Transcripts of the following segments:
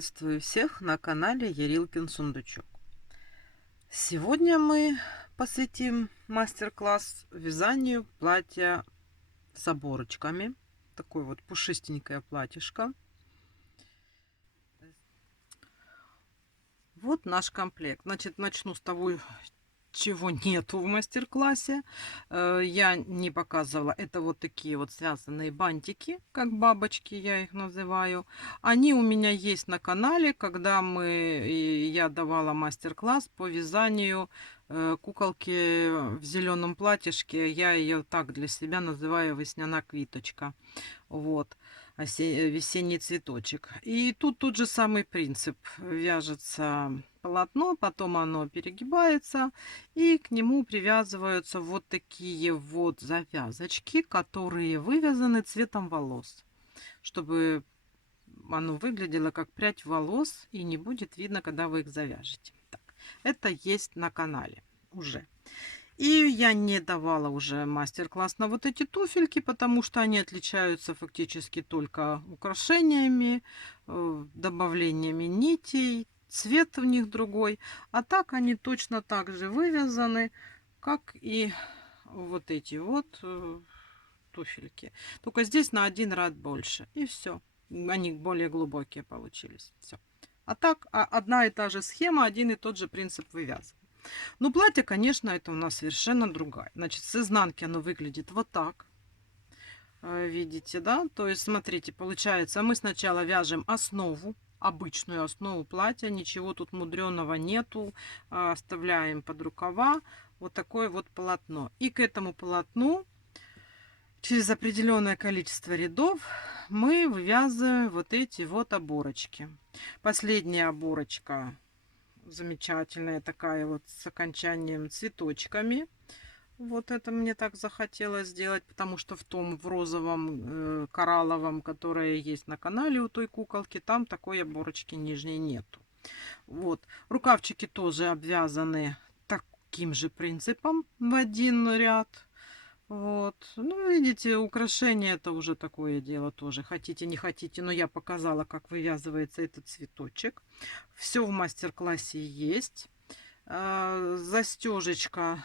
Приветствую всех на канале Ярилкин Сундучок. Сегодня мы посвятим мастер-класс вязанию платья с оборочками. Такое вот пушистенькое платьишко. Вот наш комплект. Значит, начну с того, чего нету в мастер-классе. Я не показывала. Это вот такие вот связанные бантики, как бабочки я их называю. Они у меня есть на канале, когда я давала мастер-класс по вязанию куколки в зеленом платьишке. Я ее так для себя называю весняна квиточка. Вот. Весенний цветочек. И тут тот же самый принцип. Вяжется полотно, потом оно перегибается, и к нему привязываются вот такие вот завязочки, которые вывязаны цветом волос, чтобы оно выглядело как прядь волос и не будет видно, когда вы их завяжете. Так, это есть на канале уже. И я не давала уже мастер-класс на вот эти туфельки, потому что они отличаются фактически только украшениями, добавлениями нитей, цвет у них другой. А так они точно так же вывязаны, как и вот эти вот туфельки. Только здесь на один ряд больше. И все. Они более глубокие получились. Все. А так одна и та же схема, один и тот же принцип вывязывания. Ну, платье, конечно, это у нас совершенно другая. Значит, с изнанки оно выглядит вот так. Видите, да? То есть, смотрите, получается, мы сначала вяжем основу, обычную основу платья. Ничего тут мудреного нету. Оставляем под рукава вот такое вот полотно. И к этому полотну через определенное количество рядов мы вывязываем вот эти вот оборочки. Последняя оборочка замечательная такая вот с окончанием цветочками. Вот это мне так захотелось сделать, потому что в розовом коралловом, которое есть на канале у той куколки, там такой оборочки нижней нету. Вот. Рукавчики тоже обвязаны таким же принципом в один ряд. Вот. Ну, видите, украшение это уже такое дело тоже. Хотите, не хотите, но я показала, как вывязывается этот цветочек. Все в мастер-классе есть. Застежечка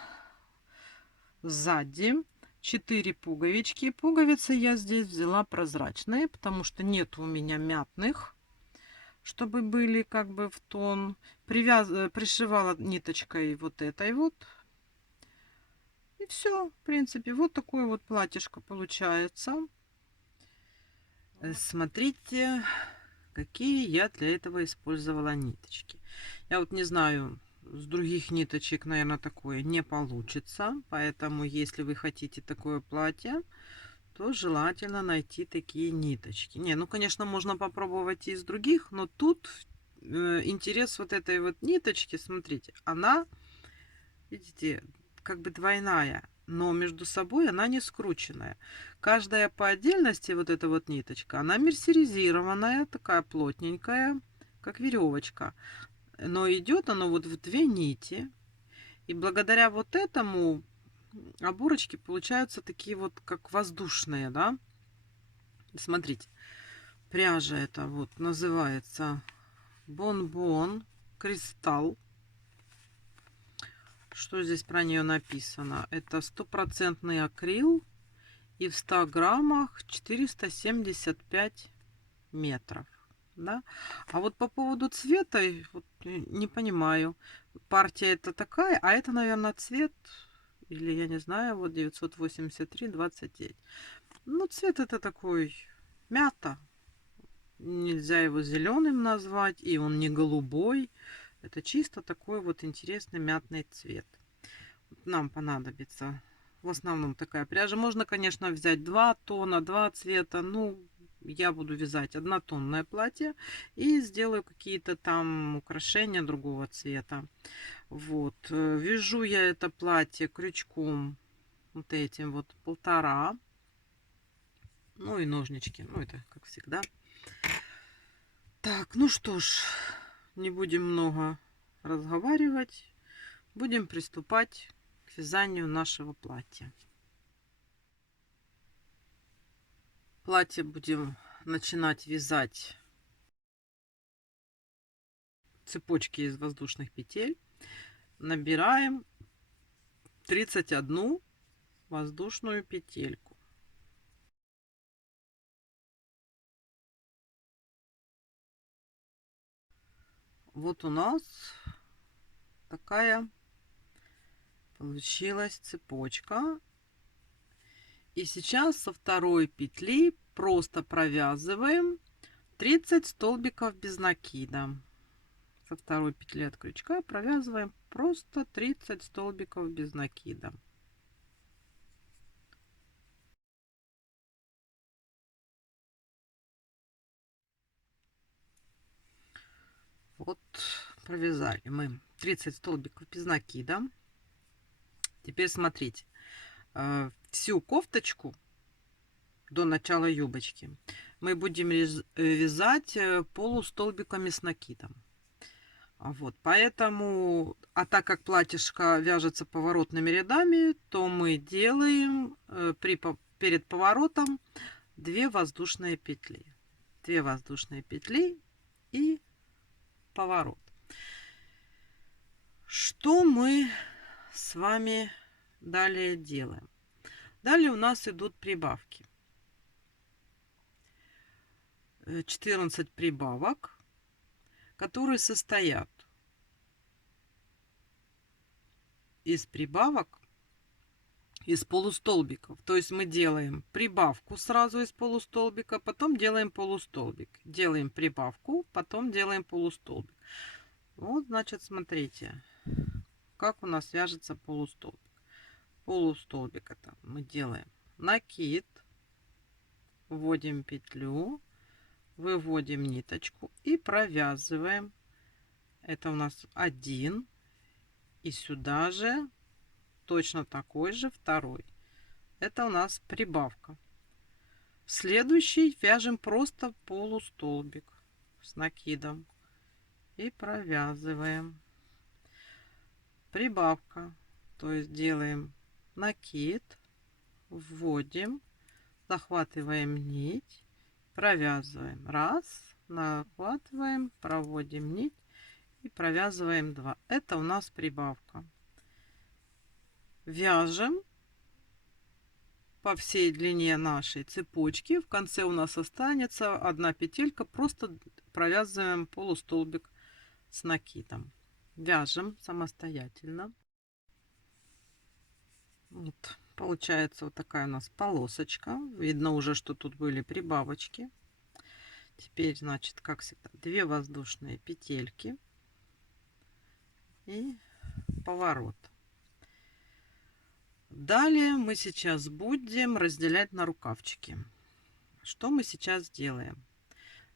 сзади. 4 пуговички. Пуговицы я здесь взяла прозрачные, потому что нет у меня мятных, чтобы были как бы в тон. Пришивала ниточкой вот этой вот. И все, в принципе, вот такое вот платьишко получается. Смотрите, какие я для этого использовала ниточки. Я вот не знаю, с других ниточек, наверное, такое не получится. Поэтому, если вы хотите такое платье, то желательно найти такие ниточки. Не, ну, конечно, можно попробовать и из других, но тут интерес вот этой вот ниточки, смотрите, она, видите, как бы двойная, но между собой она не скрученная. Каждая по отдельности, вот эта вот ниточка, она мерсеризированная, такая плотненькая, как веревочка. Но идет оно вот в 2 нити. И благодаря вот этому оборочки получаются такие вот, как воздушные, да. Смотрите, пряжа это вот называется Бон-Бон Кристалл. Что здесь про нее написано? Это стопроцентный акрил и в 100 граммах 475 метров. Да? А вот по поводу цвета, вот, не понимаю. Партия это такая, а это, наверное, цвет, или я не знаю, вот 983,29. Ну, цвет это такой мята. Нельзя его зеленым назвать, и он не голубой. Это чисто такой вот интересный мятный цвет. Нам понадобится в основном такая пряжа. Можно, конечно, взять 2 тона, 2 цвета. Ну, я буду вязать однотонное платье и сделаю какие-то там украшения другого цвета. Вот. Вяжу я это платье крючком вот этим вот 1,5. Ну и ножнички. Ну, это как всегда. Так, ну что ж, не будем много разговаривать. Будем приступать к вязанию нашего платья. Платье будем начинать вязать цепочки из воздушных петель набираем 31 воздушную петельку. Вот у нас такая получилась цепочка. И сейчас со второй петли просто провязываем 30 столбиков без накида. Со второй петли от крючка провязываем просто 30 столбиков без накида. Вот провязали мы 30 столбиков без накида. Теперь смотрите, всю кофточку до начала юбочки мы будем вязать полустолбиками с накидом. Вот, поэтому, так как платьишко вяжется поворотными рядами, то мы делаем перед поворотом 2 воздушные петли. 2 воздушные петли и поворот. Что мы с вами далее делаем? Далее у нас идут прибавки. 14 прибавок, которые состоят из прибавок из полустолбиков. То есть мы делаем прибавку сразу из полустолбика, потом делаем полустолбик. Делаем прибавку, потом делаем полустолбик. Вот, значит, смотрите, как у нас вяжется полустолбик. Полустолбик это мы делаем накид, вводим петлю, выводим ниточку и провязываем. Это у нас один. И сюда же точно такой же второй. Это у нас прибавка. В следующий вяжем просто полустолбик с накидом и провязываем. Прибавка, то есть делаем накид, вводим, захватываем нить, провязываем. Раз, нахватываем, проводим нить и провязываем 2. Это у нас прибавка. Вяжем по всей длине нашей цепочки. В конце у нас останется одна петелька, просто провязываем полустолбик с накидом. Вяжем самостоятельно. Вот, получается вот такая у нас полосочка. Видно уже, что тут были прибавочки. Теперь, значит, как всегда, 2 воздушные петельки и поворот. Далее мы сейчас будем разделять на рукавчики. Что мы сейчас делаем?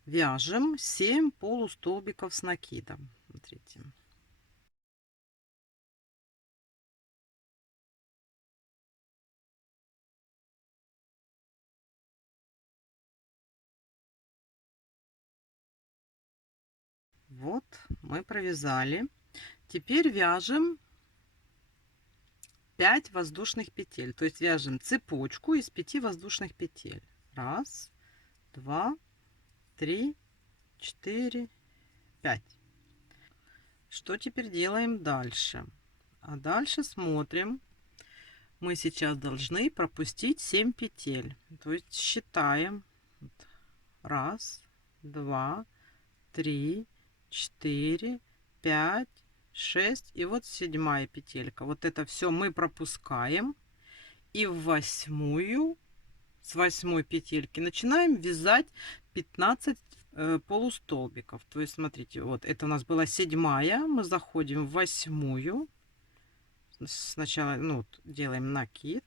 Вяжем 7 полустолбиков с накидом. Смотрите. Вот мы провязали. Теперь вяжем 5 воздушных петель. То есть вяжем цепочку из 5 воздушных петель. Раз, два, 3, 4, 5. Что теперь делаем дальше? А дальше смотрим. Мы сейчас должны пропустить 7 петель. То есть считаем. Раз, два, 3, 4, 5, 6. И вот 7-я петелька. Вот это все мы пропускаем. И в 8-ю, с 8-й петельки начинаем вязать 15 полустолбиков. То есть, смотрите, вот это у нас была 7-я. Мы заходим в 8-ю. Сначала делаем накид.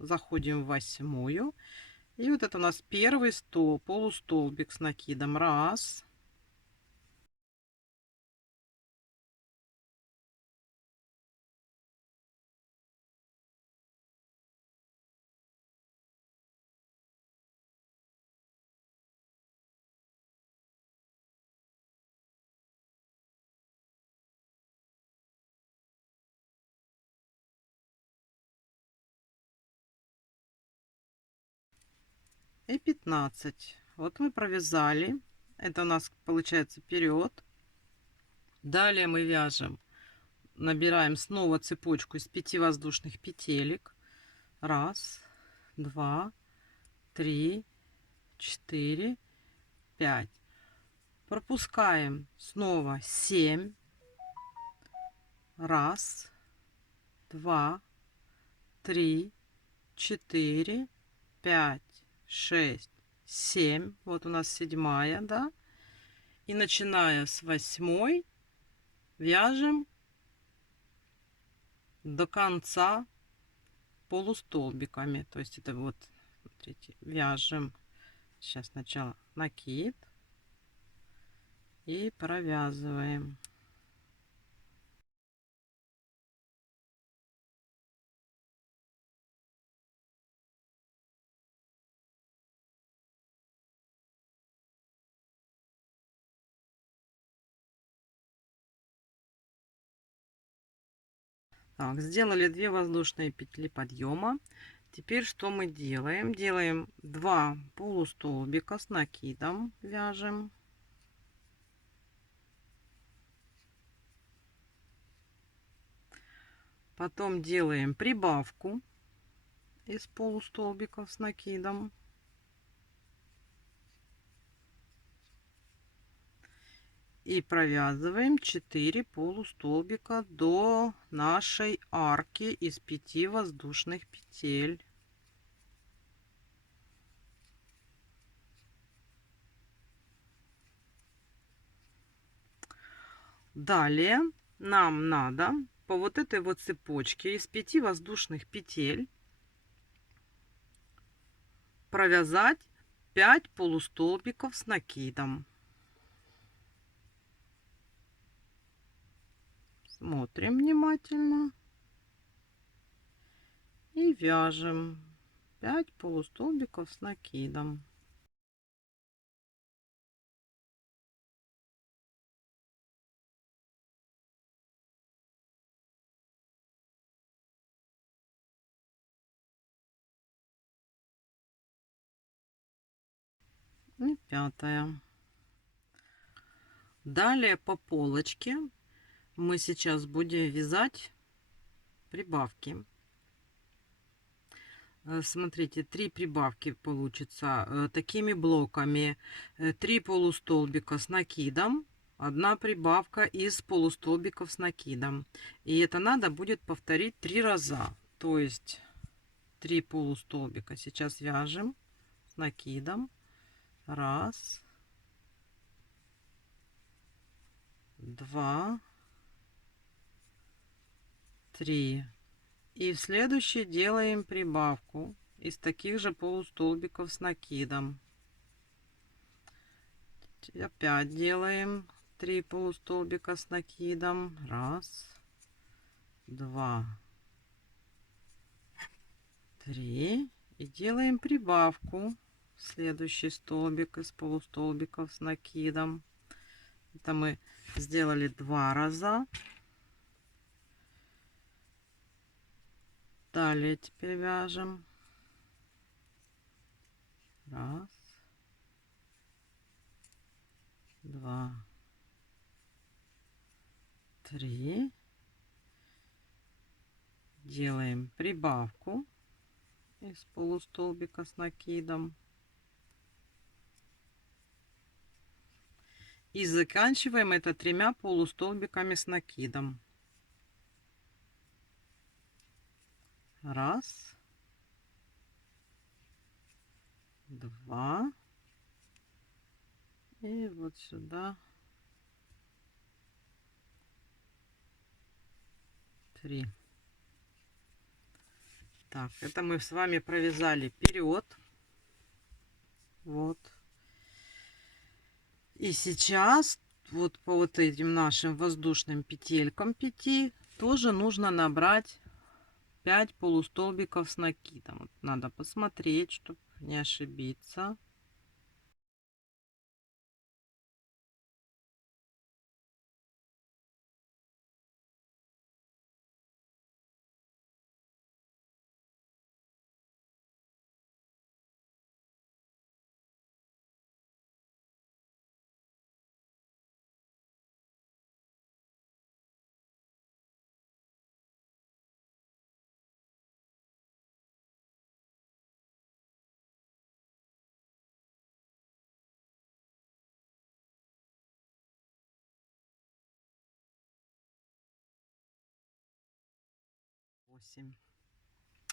Заходим в 8-ю. И вот это у нас первый полустолбик с накидом. Раз. И 15. Вот мы провязали. Это у нас получается вперед. Далее мы вяжем, набираем снова цепочку из 5 воздушных петелек. Раз, два, три, 4, 5. Пропускаем снова 7. Раз, два, 3, 4, 5, 6, 7. Вот у нас седьмая, да. И начиная с 8 вяжем до конца полустолбиками. То есть это вот, смотрите, вяжем. Сейчас сначала накид и провязываем. Так, сделали 2 воздушные петли подъема. Теперь что мы делаем? Делаем 2 полустолбика с накидом, вяжем. Потом делаем прибавку из полустолбиков с накидом. И провязываем 4 полустолбика до нашей арки из 5 воздушных петель. Далее нам надо по вот этой вот цепочке из 5 воздушных петель провязать 5 полустолбиков с накидом. Смотрим внимательно и вяжем 5 полустолбиков с накидом. И 5. Далее по полочке мы сейчас будем вязать прибавки. Смотрите, 3 прибавки получится такими блоками. 3 полустолбика с накидом, 1 прибавка из полустолбиков с накидом. И это надо будет повторить 3 раза. То есть 3 полустолбика сейчас вяжем с накидом. Раз, два, 3. И в следующий делаем прибавку из таких же полустолбиков с накидом. Опять делаем 3 полустолбика с накидом. Раз, два, 3. И делаем прибавку в следующий столбик из полустолбиков с накидом. Это мы сделали 2 раза. Далее теперь вяжем. Раз, два, 3. Делаем прибавку из полустолбика с накидом. И заканчиваем это 3 полустолбиками с накидом. Раз, два. И вот сюда 3. Так, это мы с вами провязали вперед. Вот. И сейчас вот по вот этим нашим воздушным петелькам 5 тоже нужно набрать 5 полустолбиков с накидом. Вот надо посмотреть, чтобы не ошибиться. 8.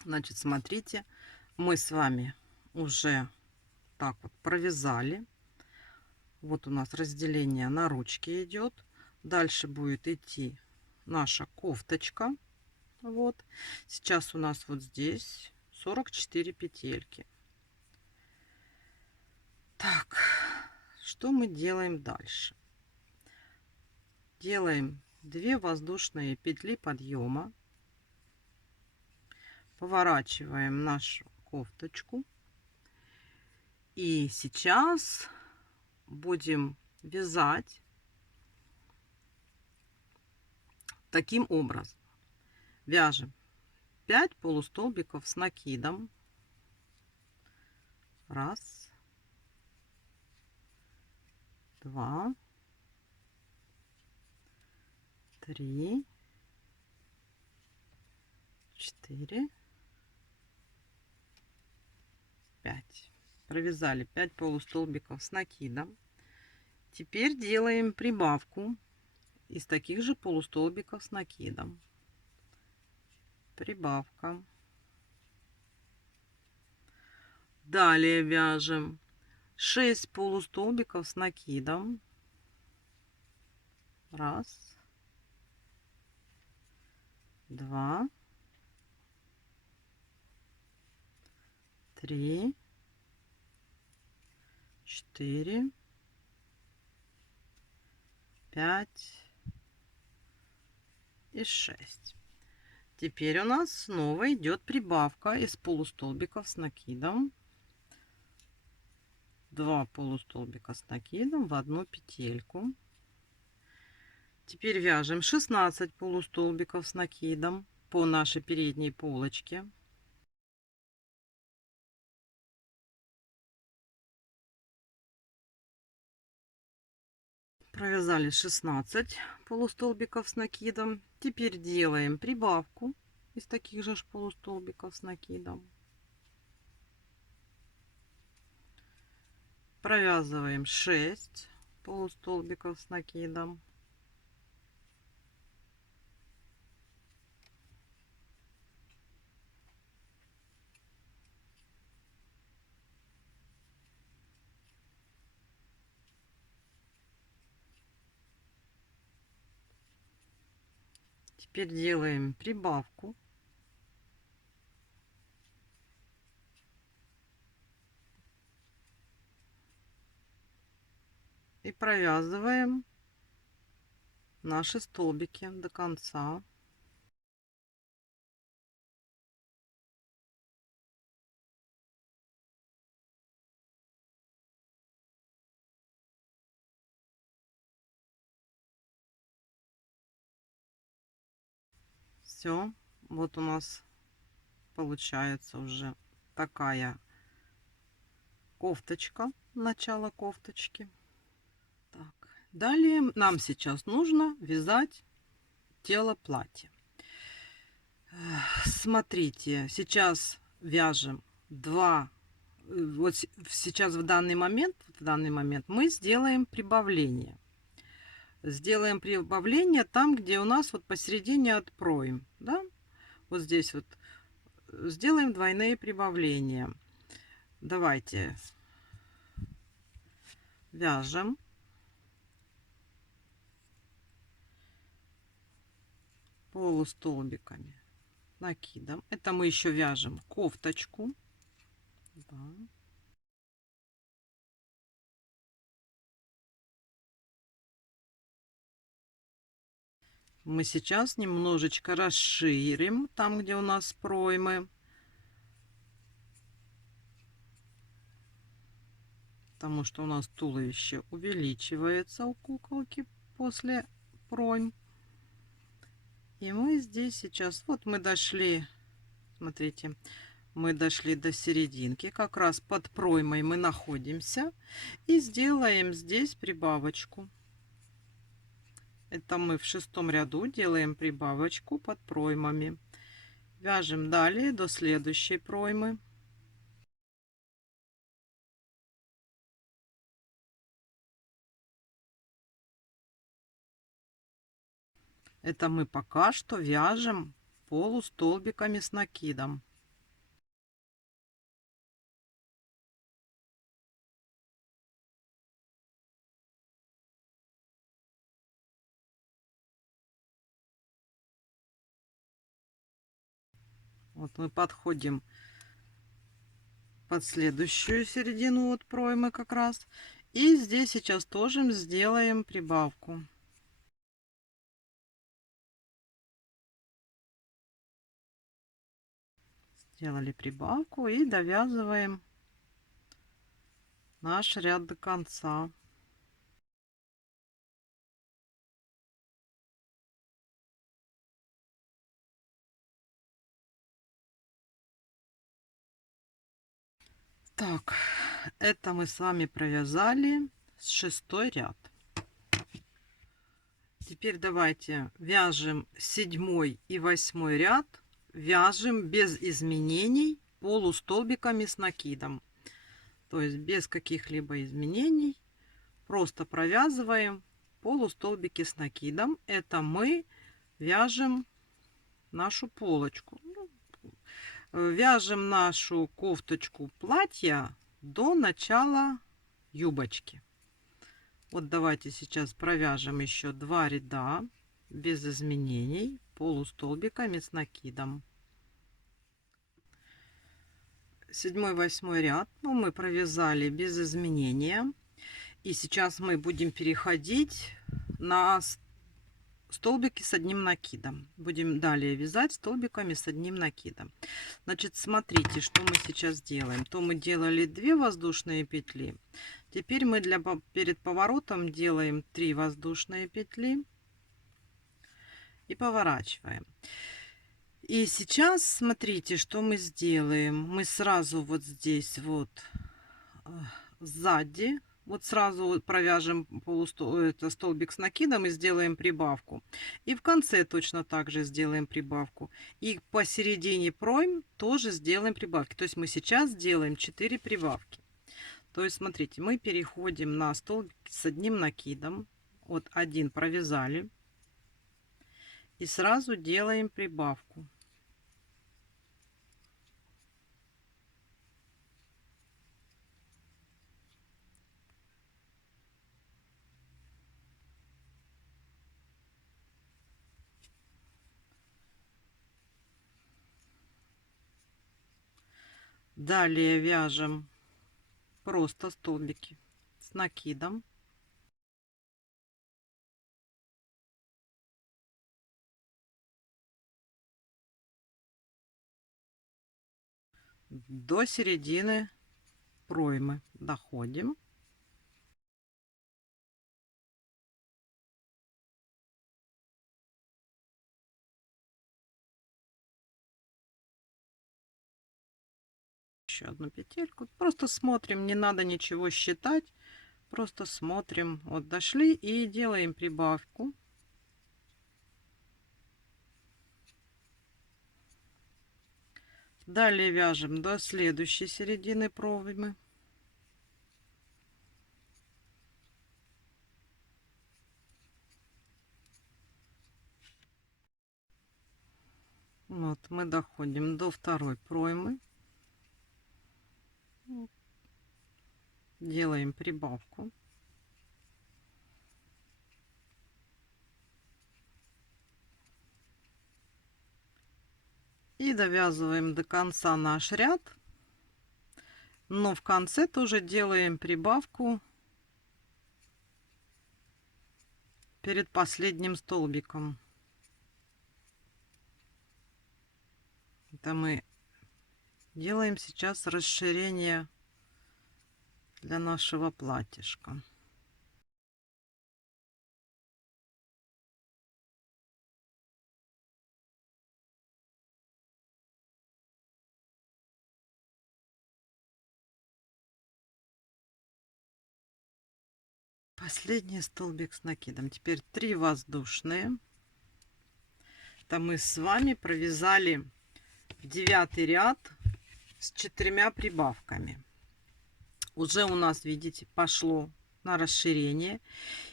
Значит, смотрите, мы с вами уже так вот провязали. Вот у нас разделение на ручки идет. Дальше будет идти наша кофточка. Вот. Сейчас у нас вот здесь 44 петельки. Так, что мы делаем дальше? Делаем 2 воздушные петли подъема. Поворачиваем нашу кофточку. И сейчас будем вязать таким образом. Вяжем 5 полустолбиков с накидом. Раз, два, три, 4, 5. Провязали 5 полустолбиков с накидом. Теперь делаем прибавку из таких же полустолбиков с накидом. Прибавка. Далее вяжем 6 полустолбиков с накидом. Раз, два, три, 4, 5 и 6. Теперь у нас снова идет прибавка из полустолбиков с накидом. 2 полустолбика с накидом в одну петельку. Теперь вяжем 16 полустолбиков с накидом по нашей передней полочке. Провязали 16 полустолбиков с накидом. Теперь делаем прибавку из таких же полустолбиков с накидом. Провязываем 6 полустолбиков с накидом. Теперь делаем прибавку. И провязываем наши столбики до конца. Все, вот у нас получается уже такая кофточка, начало кофточки. Так, далее нам сейчас нужно вязать тело платья. Смотрите, сейчас вяжем 2. Вот сейчас в данный момент мы сделаем прибавление. Сделаем прибавление там, где у нас вот посередине откроем, да? Вот здесь вот сделаем двойные прибавления. Давайте вяжем полустолбиками накидом. Это мы еще вяжем кофточку. Да. Мы сейчас немножечко расширим там, где у нас проймы. Потому что у нас туловище увеличивается у куколки после пройм. И мы здесь сейчас, вот мы дошли, смотрите, мы дошли до серединки, как раз под проймой мы находимся. И сделаем здесь прибавочку. Это мы в 6-м ряду делаем прибавочку под проймами. Вяжем далее до следующей проймы. Это мы пока что вяжем полустолбиками с накидом. Вот мы подходим под следующую середину вот проймы как раз. И здесь сейчас тоже сделаем прибавку. Сделали прибавку и довязываем наш ряд до конца. Так, это мы с вами провязали шестой ряд. Теперь давайте вяжем 7 и 8 ряд, вяжем без изменений полустолбиками с накидом, то есть без каких-либо изменений, просто провязываем полустолбики с накидом. Это мы вяжем нашу полочку, вяжем нашу кофточку платья до начала юбочки. Вот давайте сейчас провяжем еще 2 ряда без изменений полустолбиками с накидом. 7-8 ряд, ну, мы провязали без изменения, и сейчас мы будем переходить на столбики с одним накидом. Будем далее вязать столбиками с одним накидом. Значит, смотрите, что мы сейчас делаем. То мы делали 2 воздушные петли. Теперь мы перед поворотом делаем 3 воздушные петли и поворачиваем. И сейчас смотрите, что мы сделаем. Мы сразу вот здесь вот сзади вот сразу провяжем столбик с накидом и сделаем прибавку. И в конце точно так же сделаем прибавку. И посередине пройм тоже сделаем прибавки. То есть мы сейчас делаем 4 прибавки. То есть смотрите, мы переходим на столбик с одним накидом. Вот один провязали. И сразу делаем прибавку. Далее вяжем просто столбики с накидом. До середины проймы доходим. Еще одну петельку. Просто смотрим, не надо ничего считать. Просто смотрим. Вот дошли и делаем прибавку. Далее вяжем до следующей середины проймы. Вот мы доходим до второй проймы. Делаем прибавку. И довязываем до конца наш ряд. Но в конце тоже делаем прибавку перед последним столбиком. Это мы делаем сейчас расширение для нашего платьишка. Последний столбик с накидом. Теперь 3 воздушные. Это мы с вами провязали 9 ряд с 4 прибавками. Уже у нас, видите, пошло на расширение.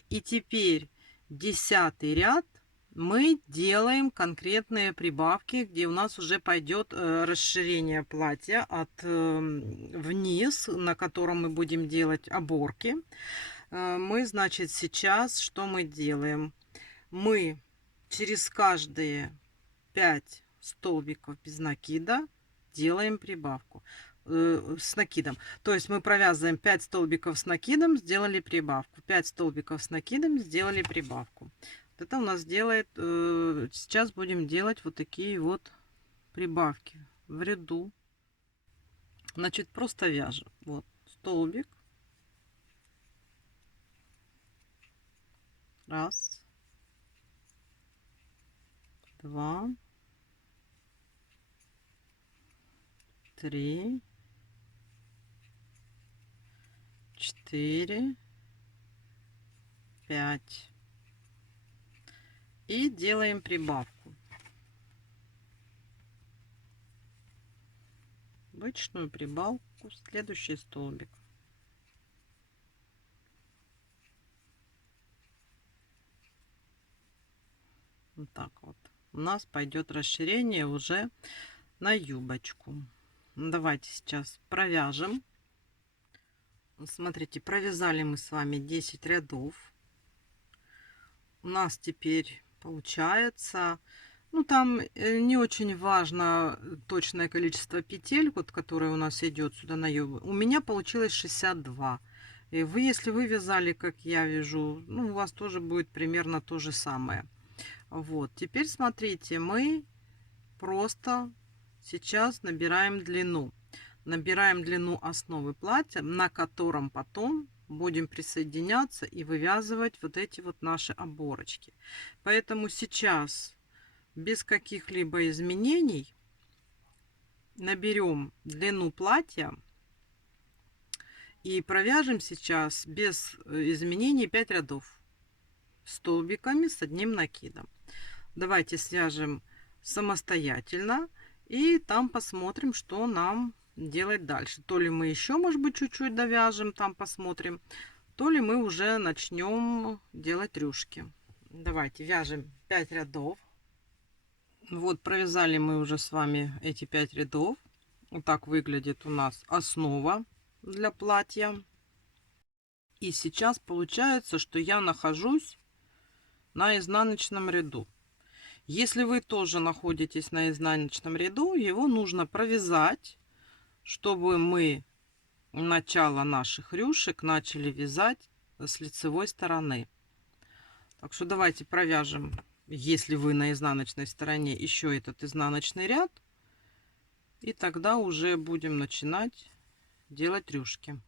И теперь 10 ряд мы делаем конкретные прибавки, где у нас уже пойдет расширение платья от вниз, на котором мы будем делать оборки. Мы, значит, сейчас что мы делаем? Мы через каждые 5 столбиков без накида делаем прибавку с накидом. То есть мы провязываем 5 столбиков с накидом, сделали прибавку. 5 столбиков с накидом, сделали прибавку. Вот это у нас делает... Сейчас будем делать вот такие вот прибавки в ряду. Значит, просто вяжем. Вот столбик. Раз. Два. Три. 4, 5 и делаем прибавку, обычную прибавку в следующий столбик. Вот так вот у нас пойдет расширение уже на юбочку. Давайте сейчас провяжем. Смотрите, провязали мы с вами 10 рядов. У нас теперь получается, ну там не очень важно точное количество петель, вот которое у нас идет сюда на юбку. У меня получилось 62. И вы, если вы вязали, как я вяжу, ну у вас тоже будет примерно то же самое. Вот, теперь смотрите, мы просто сейчас набираем длину. Набираем длину основы платья, на котором потом будем присоединяться и вывязывать вот эти вот наши оборочки. Поэтому сейчас без каких-либо изменений наберем длину платья и провяжем сейчас без изменений 5 рядов столбиками с одним накидом. Давайте свяжем самостоятельно и там посмотрим, что нам делать дальше. То ли мы еще, может быть, чуть-чуть довяжем, там посмотрим, то ли мы уже начнем делать рюшки. Давайте вяжем 5 рядов. Вот провязали мы уже с вами эти 5 рядов. Вот так выглядит у нас основа для платья. И сейчас получается, что я нахожусь на изнаночном ряду. Если вы тоже находитесь на изнаночном ряду, его нужно провязать, чтобы мы начало наших рюшек начали вязать с лицевой стороны. Так что давайте провяжем, если вы на изнаночной стороне, еще этот изнаночный ряд. И тогда уже будем начинать делать рюшки.